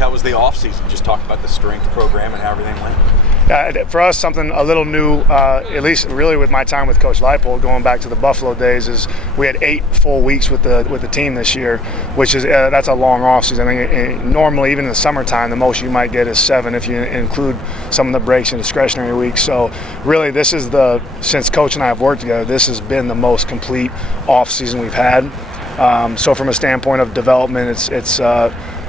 how was the off season? Just talk about the strength program and how everything went. For us, something a little new, at least really with my time with Coach Leipold, going back to the Buffalo days, is we had 8 full weeks with the team this year, which is that's a long off season. I think normally, even in the summertime, the most you might get is 7 if you include some of the breaks and discretionary weeks. So really, this is since Coach and I have worked together, this has been the most complete off season we've had. So from a standpoint of development,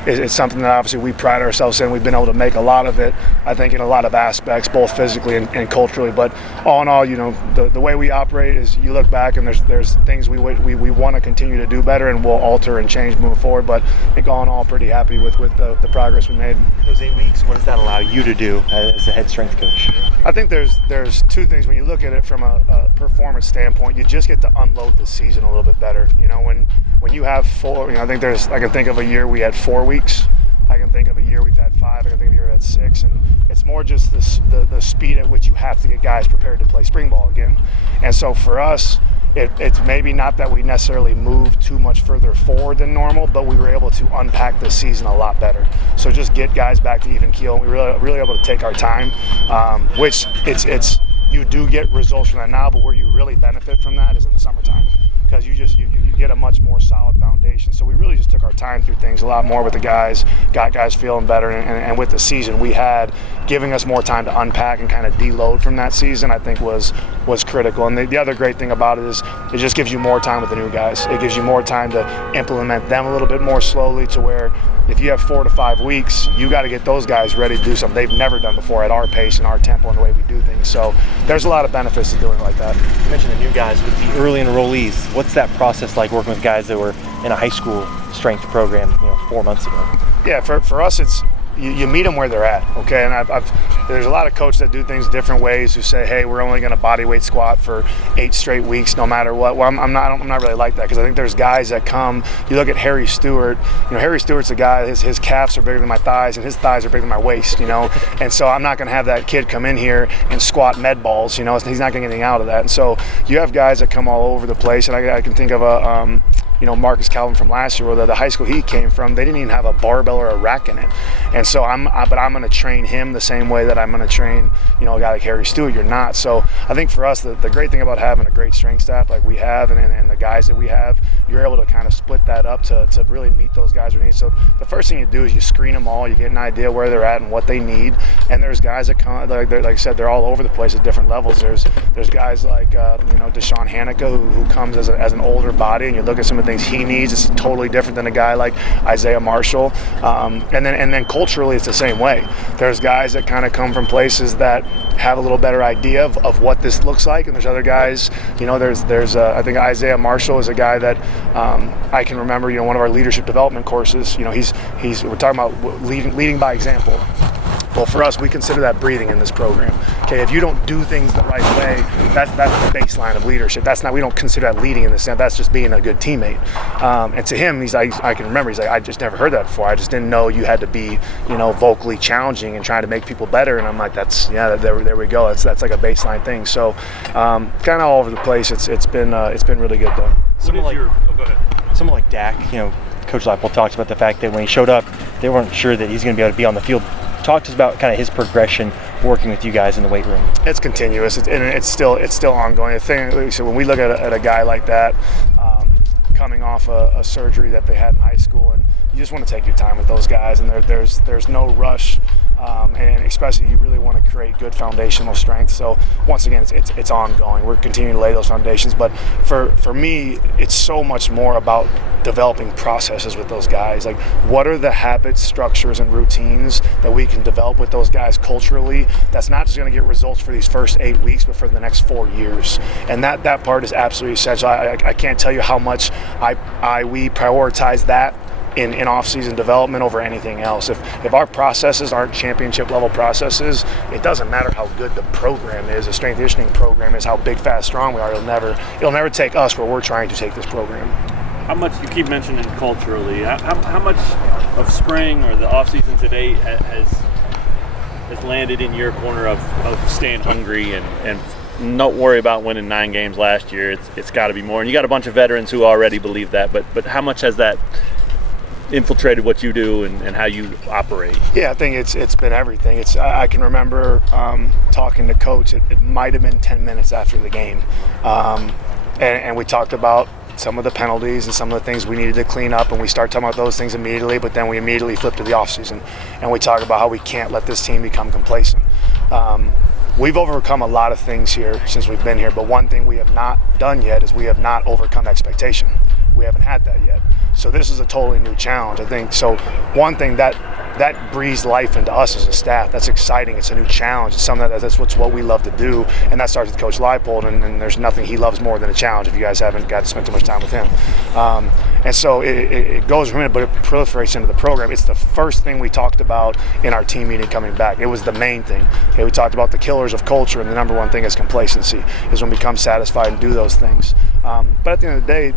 it's something that obviously we pride ourselves in. We've been able to make a lot of it, I think, in a lot of aspects, both physically and culturally. But all in all, the way we operate is you look back and there's things we want to continue to do better, and we'll alter and change moving forward. But I think all in all, pretty happy with the progress we made. Those 8 weeks, what does that allow you to do as a head strength coach? I think there's 2 things. When you look at it from a performance standpoint, you just get to unload the season a little bit better. When you have 4, I can think of a year we had 4 weeks. I can think of a year we've had 5. I can think of a year we had 6. And it's more just the speed at which you have to get guys prepared to play spring ball again. And so for us, it's maybe not that we necessarily moved too much further forward than normal, but we were able to unpack the season a lot better. So just get guys back to even keel, and we were really able to take our time, which you do get results from that now, but where you really benefit from that is in the summertime, because you get a much more solid foundation. So we really just took our time through things a lot more with the guys, got guys feeling better, and with the season we had, giving us more time to unpack and kind of deload from that season, I think was critical. And the other great thing about it is it just gives you more time with the new guys. It gives you more time to implement them a little bit more slowly, to where if you have 4 to 5 weeks, you got to get those guys ready to do something they've never done before at our pace and our tempo and the way we do things. So there's a lot of benefits to doing it like that. You mentioned the new guys with the early enrollees. What's that process like working with guys that were in a high school strength program 4 months ago? Yeah, for us, it's you meet them where they're at, okay? And there's a lot of coaches that do things different ways, who say, hey, we're only going to bodyweight squat for 8 straight weeks no matter what. Well, I'm not really like that, because I think there's guys that come. You look at Harry Stewart. Harry Stewart's a guy, his calves are bigger than my thighs, and his thighs are bigger than my waist, And so I'm not going to have that kid come in here and squat med balls, He's not going to get anything out of that. And so you have guys that come all over the place, and I can think of Marcus Calvin from last year, where the high school he came from, they didn't even have a barbell or a rack in it. And so I'm going to train him the same way that I'm going to train, a guy like Harry Stewart. You're not. So I think for us, the great thing about having a great strength staff like we have, and the guys that we have, you're able to kind of split that up to really meet those guys' needs. So the first thing you do is you screen them all, you get an idea where they're at and what they need. And there's guys that come, like I said, they're all over the place at different levels. There's guys like Deshaun Hanukkah who comes as an older body, and you look at some of the things he needs. It's totally different than a guy like Isaiah Marshall. And then culturally, it's the same way. There's guys that kind of come from places that have a little better idea of what this looks like, and there's other guys. There's I think Isaiah Marshall is a guy that I can remember. One of our leadership development courses. We're talking about leading by example. Well, for us, we consider that breathing in this program. Okay, if you don't do things the right way, that's the baseline of leadership. We don't consider that leading in this sense. That's just being a good teammate. And to him, I can remember, he's like, I just never heard that before. I just didn't know you had to be, vocally challenging and trying to make people better. And I'm like, there we go. That's like a baseline thing. So, kind of all over the place. It's been really good though. Go ahead. Someone like Dak, Coach Leipold talks about the fact that when he showed up, they weren't sure that he's going to be able to be on the field. Talk to us about kind of his progression working with you guys in the weight room. It's continuous, and it's still ongoing. The thing, so when we look at a guy like that, coming off a surgery that they had in high school, and you just want to take your time with those guys, and there's no rush. And especially you really want to create good foundational strength. So once again, it's ongoing. We're continuing to lay those foundations. But for me, it's so much more about developing processes with those guys. Like, what are the habits, structures, and routines that we can develop with those guys culturally? That's not just going to get results for these first 8 weeks, but for the next 4 years. And that part is absolutely essential. I can't tell you how much we prioritize that in off-season development over anything else. If our processes aren't championship level processes, it doesn't matter how good the program is, the strength conditioning program is, how big, fast, strong we are. It'll never take us where we're trying to take this program. How much, you keep mentioning culturally, how much of spring or the off-season today has landed in your corner of staying hungry and not worry about winning 9 games last year? It's got to be more. And you got a bunch of veterans who already believe that, but how much has that infiltrated what you do and how you operate? Yeah, I think it's been everything. I can remember talking to Coach. It might have been 10 minutes after the game, and we talked about some of the penalties and some of the things we needed to clean up, and we start talking about those things immediately. But then we immediately flip to the offseason, and we talk about how we can't let this team become complacent. We've overcome a lot of things here since we've been here, but one thing we have not done yet is we have not overcome expectation. We haven't had that yet. So this is a totally new challenge, I think. So one thing that breathes life into us as a staff. That's exciting. It's a new challenge. It's something that's what we love to do, and that starts with Coach Leipold, and there's nothing he loves more than a challenge if you guys haven't got to spend too much time with him. And so it goes from it, but it proliferates into the program. It's the first thing we talked about in our team meeting coming back. It was the main thing. Okay, we talked about the killers of culture, and the number one thing is complacency, is when we become satisfied and do those things. But at the end of the day,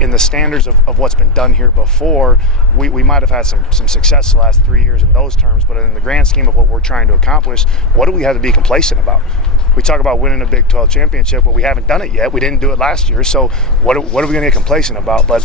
in the standards of what's been done here before, we might have had some success the last 3 years in those terms, but in the grand scheme of what we're trying to accomplish, what do we have to be complacent about? We talk about winning a Big 12 championship, but we haven't done it yet. We didn't do it last year, so what are we going to get complacent about? But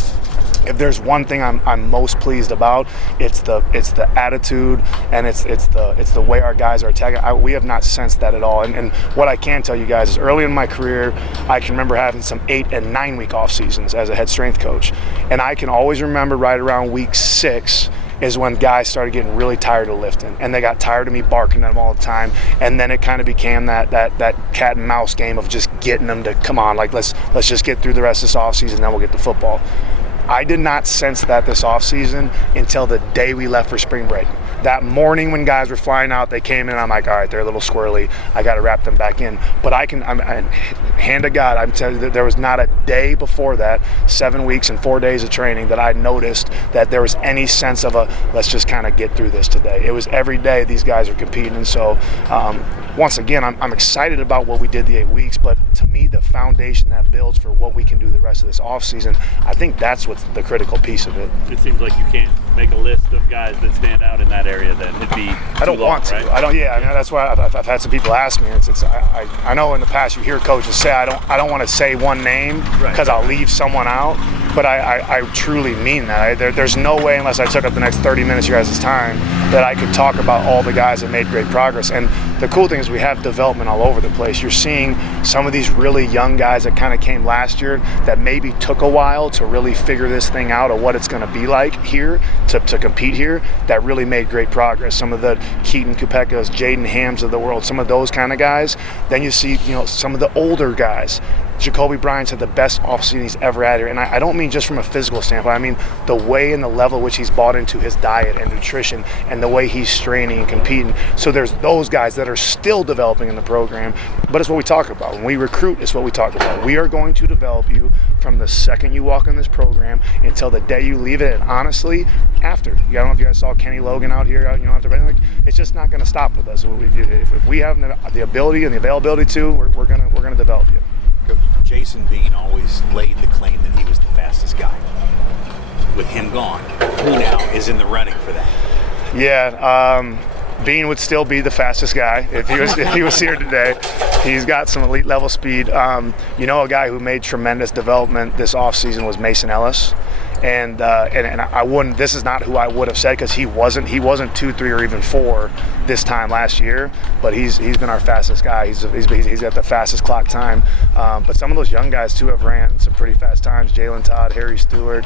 if there's one thing I'm most pleased about, it's the attitude, and it's the way our guys are attacking. We have not sensed that at all. And what I can tell you guys is, early in my career, I can remember having some 8 and 9 week off seasons as a head strength coach, and I can always remember right around week 6 is when guys started getting really tired of lifting, and they got tired of me barking at them all the time, and then it kind of became that cat and mouse game of just getting them to, come on, like let's just get through the rest of this offseason, then we'll get to football. I did not sense that this offseason until the day we left for spring break. That morning when guys were flying out, they came in, I'm like, all right, they're a little squirrely. I got to wrap them back in. But hand to God, I'm telling you that there was not a day before that, 7 weeks and 4 days of training, that I noticed that there was any sense of let's just kind of get through this today. It was every day these guys are competing. And so once again, I'm excited about what we did the 8 weeks, but to me, the foundation that builds for what we can do the rest of this offseason, I think that's what's the critical piece of it. It seems like you can't make a list of guys that stand out in that area, then it'd be I don't want to. Right? I don't. Yeah, I mean, that's why I've had some people ask me. I know in the past you hear coaches say I don't want to say one name because I'll leave someone out, but I truly mean that. There's no way, unless I took up the next 30 minutes of your guys' time, that I could talk about all the guys that made great progress. And the cool thing is we have development all over the place. You're seeing some of these really young guys that kind of came last year that maybe took a while to really figure this thing out of what it's going to be like here to compete here, that really made great progress. Some of the Keaton Kopeckas, Jaden Hams of the world, some of those kind of guys. Then you see, some of the older guys. Jacoby Bryant's had the best offseason he's ever had here. And I don't mean just from a physical standpoint. I mean the way and the level which he's bought into his diet and nutrition and the way he's straining and competing. So there's those guys that are still developing in the program. But it's what we talk about. When we recruit, it's what we talk about. We are going to develop you from the second you walk in this program until the day you leave it. And honestly, after. I don't know if you guys saw Kenny Logan out here, after, it's just not going to stop with us. If we have the ability and the availability to, we're going to develop you. Coach Jason Bean always laid the claim that he was the fastest guy. With him gone, who now is in the running for that? Yeah, Bean would still be the fastest guy if he was here today. He's got some elite level speed. A guy who made tremendous development this offseason was Mason Ellis. And I wouldn't. This is not who I would have said, because he wasn't 2, 3, or even 4 this time last year. But he's been our fastest guy. He's got the fastest clock time. But some of those young guys too have ran some pretty fast times. Jalen Todd, Harry Stewart,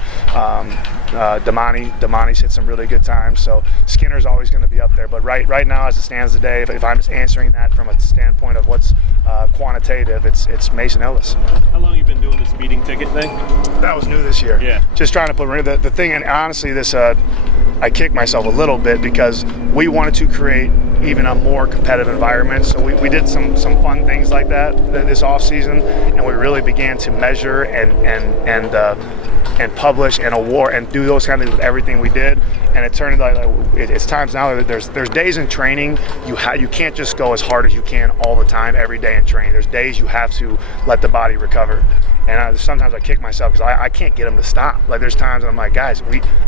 Damani's hit some really good times. So Skinner's always going to be up there. But right now, as it stands today, if I'm just answering that from a standpoint of what's quantitative, it's Mason Ellis. How long have you been doing the speeding ticket thing? That was new this year. Yeah. Just trying to put the thing, and honestly, this I kicked myself a little bit because we wanted to create even a more competitive environment. So we did some fun things like that this off season, and we really began to measure and publish and award and do those kind of things with everything we did. And it turned out it's times now that there's days in training you can't just go as hard as you can all the time every day in training. There's days you have to let the body recover. And sometimes I kick myself because I can't get them to stop. Like there's times I'm like, guys,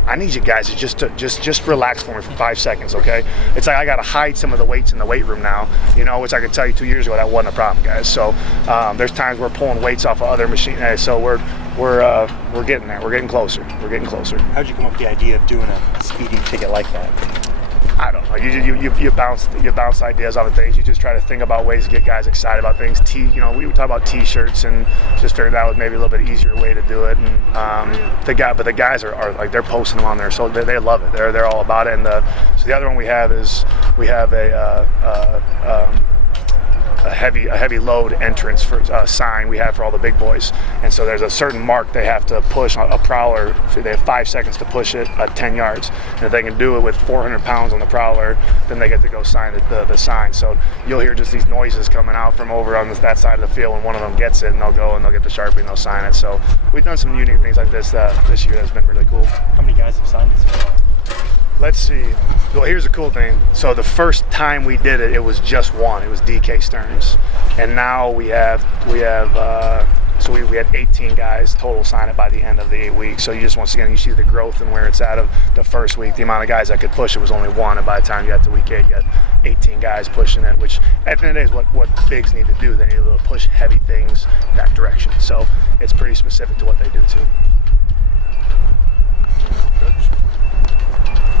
I need you guys to just relax for me for 5 seconds, okay? It's like I got to hide some of the weights in the weight room now, which I could tell you 2 years ago that wasn't a problem, guys. So there's times we're pulling weights off of other machines. So we're getting there. We're getting closer. We're getting closer. How'd you come up with the idea of doing a speeding ticket like that? I don't know. You bounce ideas off of things. You just try to think about ways to get guys excited about things. We talk about T-shirts and just figured that was maybe a little bit easier way to do it. And the guys are like they're posting them on there, so they love it. They're all about it. And so the other one we have a heavy load entrance for sign we have for all the big boys, and so there's a certain mark they have to push on a prowler. They have 5 seconds to push it at 10 yards, and if they can do it with 400 pounds on the prowler, then they get to go sign the sign. So you'll hear just these noises coming out from over on that side of the field, and one of them gets it, and they'll go and they'll get the Sharpie and they'll sign it. So we've done some unique things like this this year that's been really cool. How many guys have signed this? Let's see. Well, here's the cool thing. So the first time we did it, it was just one. It was DK Stearns, and now we had 18 guys total sign it by the end of the 8 weeks. So you just once again you see the growth and where it's at of the first week. The amount of guys that could push it was only one, and by the time you got to week 8, you got 18 guys pushing it, which at the end of the day is what bigs need to do. They need to push heavy things that direction. So it's pretty specific to what they do too.